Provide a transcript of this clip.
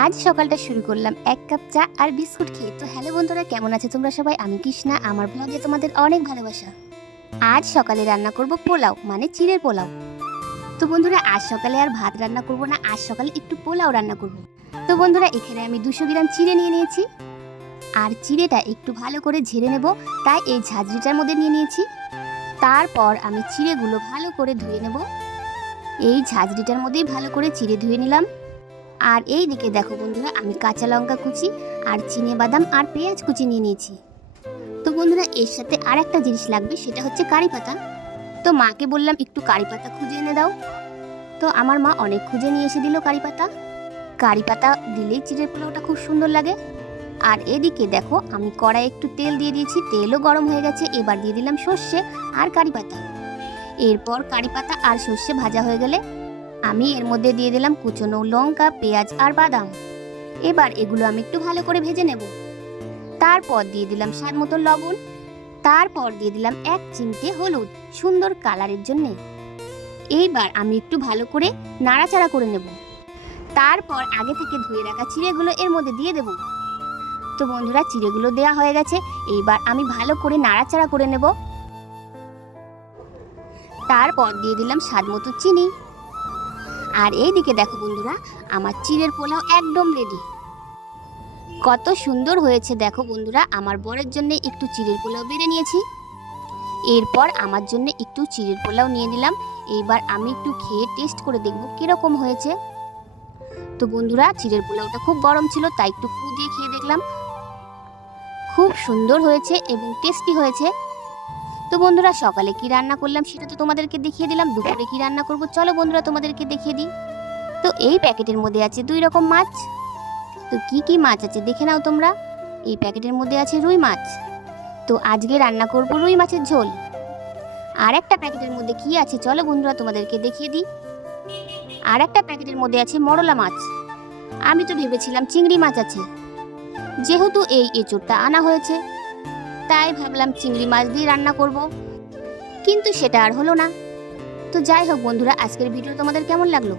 আজ সকালটা শুরু করলাম এক কাপ চা আর বিস্কুট খেয়ে। তো হ্যালো বন্ধুরা, কেমন আছে তোমরা সবাই? আমি কৃষ্ণা, আমার ব্লগে তোমাদের অনেক ভালোবাসা। আজ সকালে রান্না করব পোলাও, মানে চিড়ের পোলাও। তো বন্ধুরা, আজ সকালে আর ভাত রান্না করব না, আজ সকালে একটু পোলাও রান্না করব। তো বন্ধুরা, এখানে আমি 200 গ্রাম চিড়ে নিয়ে নিয়েছি, আর চিড়েটা একটু ভালো করে ঝেড়ে নেব, তাই এই ঝাঁঝরিটার মধ্যে নিয়ে নিয়েছি। তারপর আমি চিড়েগুলো ভালো করে ধুয়ে নেব। এই ঝাঁঝরিটার মধ্যেই ভালো করে চিড়ে ধুয়ে নিলাম। আর এই দিকে দেখো বন্ধুরা, আমি কাঁচা লঙ্কা কুচি আর চিনে বাদাম আর পেঁয়াজ কুচি নিয়ে নিয়েছি। তো বন্ধুরা, এর সাথে আর একটা জিনিস লাগবে, সেটা হচ্ছে কারি পাতা। তো মাকে বললাম একটু কারি পাতা খুঁজে এনে দাও। তো আমার মা অনেক খুঁজে নিয়ে এসে দিল কারি পাতা। কারি পাতা দিলেই চিড়ের পোলাওটা খুব সুন্দর লাগে। আর এদিকে দেখো, আমি কড়াই একটু তেল দিয়ে দিয়েছি, তেলও গরম হয়ে গেছে। এবার দিয়ে দিলাম সর্ষে আর কারি পাতা। এরপর কারি পাতা আর সর্ষে ভাজা হয়ে গেলে আমি এর মধ্যে দিয়ে দিলাম কুচনো লঙ্কা, পেঁয়াজ আর বাদাম। এবার এগুলো আমি একটু ভালো করে ভেজে নেব। তারপর দিয়ে দিলাম স্বাদ মতো লবণ। তারপর দিয়ে দিলাম 1 চিমটে হলুদ, সুন্দর কালারের জন্য। এইবার আমি একটু ভালো করে নাড়াচাড়া করে নেব। তারপর আগে থেকে ধুয়ে রাখা চিড়েগুলো এর মধ্যে দিয়ে দেব। তো বন্ধুরা, চিড়েগুলো দেওয়া হয়ে গেছে। এইবার আমি ভালো করে নাড়াচাড়া করে নেব। তারপর দিয়ে দিলাম স্বাদ মতো চিনি। আর এইদিকে দেখো বন্ধুরা, আমার চিড়ের পোলাও একদম রেডি। কত সুন্দর হয়েছে দেখো বন্ধুরা। আমার বরের জন্য একটু চিড়ের পোলাও বেড়ে নিয়েছি। এরপর আমার জন্য একটু চিড়ের পোলাও নিয়ে নিলাম। এইবার আমি একটু খেয়ে টেস্ট করে দেখব কিরকম হয়েছে। তো বন্ধুরা, চিড়ের পোলাওটা খুব গরম ছিল, তাই একটু ফু দিয়ে খেয়ে দেখলাম। খুব সুন্দর হয়েছে এবং টেস্টি হয়েছে। তো বন্ধুরা, সকালে কি রান্না করলাম সেটা তো তোমাদেরকে দেখিয়ে দিলাম। দুপুরে কি রান্না করব চলো বন্ধুরা তোমাদেরকে দেখিয়ে দিই। তো এই প্যাকেটের মধ্যে আছে 2 রকম মাছ। তো কি কি মাছ আছে দেখে নাও তোমরা। এই প্যাকেটের মধ্যে আছে রুই মাছ। তো আজকে রান্না করব রুই মাছের ঝোল। আর একটা প্যাকেটের মধ্যে কি আছে চলো বন্ধুরা তোমাদেরকে দেখিয়ে দিই। আর একটা প্যাকেটের মধ্যে আছে মরলা মাছ। আমি তো ভেবেছিলাম চিংড়ি মাছ আছে, যেহেতু এই এঁচোড়টা আনা হয়েছে তাই ভাবলাম চিংড়ি মাছ দিয়ে রান্না করব, কিন্তু সেটা আর হলো না। তো যাই হোক বন্ধুরা, আজকের ভিডিও তোমাদের কেমন লাগলো?